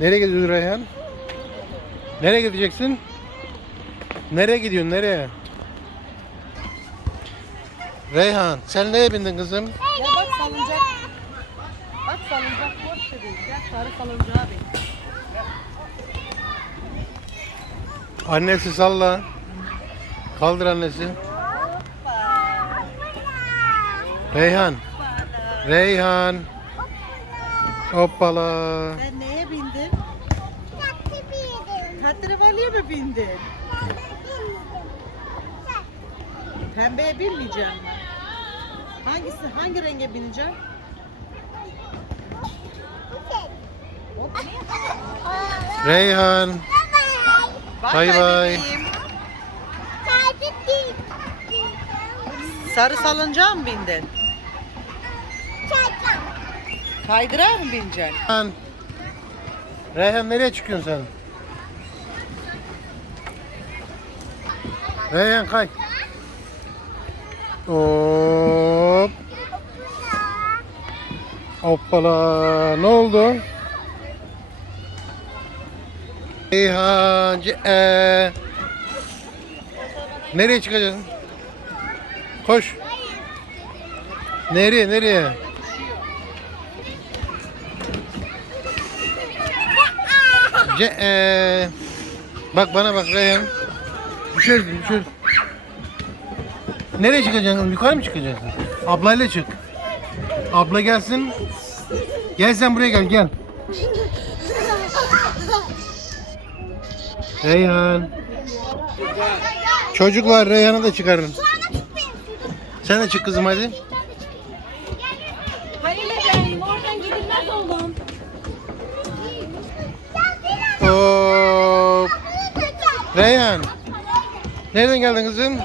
Nereye gidiyorsun Reyhan? Nereye gideceksin? Nereye gidiyorsun nereye? Reyhan sen neye bindin kızım? Ya bak salıncak. Bak salıncak boş değil. Gel sarı salıncağa bin. Annesi salla. Kaldır annesi. Reyhan. Reyhan. Hoppala. Sen neye bindin? Tatlivaliye mi bindin? Pembeye binmeyeceğim. Hangisi, hangi renge bineceğim? Reyhan. Bay bay. Sarı salıncağa mı bindin? Kaydırağa mı bineceksin? Reyhan nereye çıkıyorsun sen? Reyhan kay. Hop. Hoppala. Ne oldu? Reyhan. Ee. Nereye çıkacaksın? Koş. Nereye nereye? Ce ee. Bak bana bak Reyhan. Düşersin düşer. Nereye çıkacaksın? Yukarı mı çıkacaksın? Ablayla çık. Abla gelsin. Gel sen buraya gel gel. Reyhan. Çocuklar Reyhan'ı da çıkarın. Sen de çık kızım hadi. Hayır bebeğim oradan gidilmez oğlum. Hop. Reyhan. Nereden geldin kızım?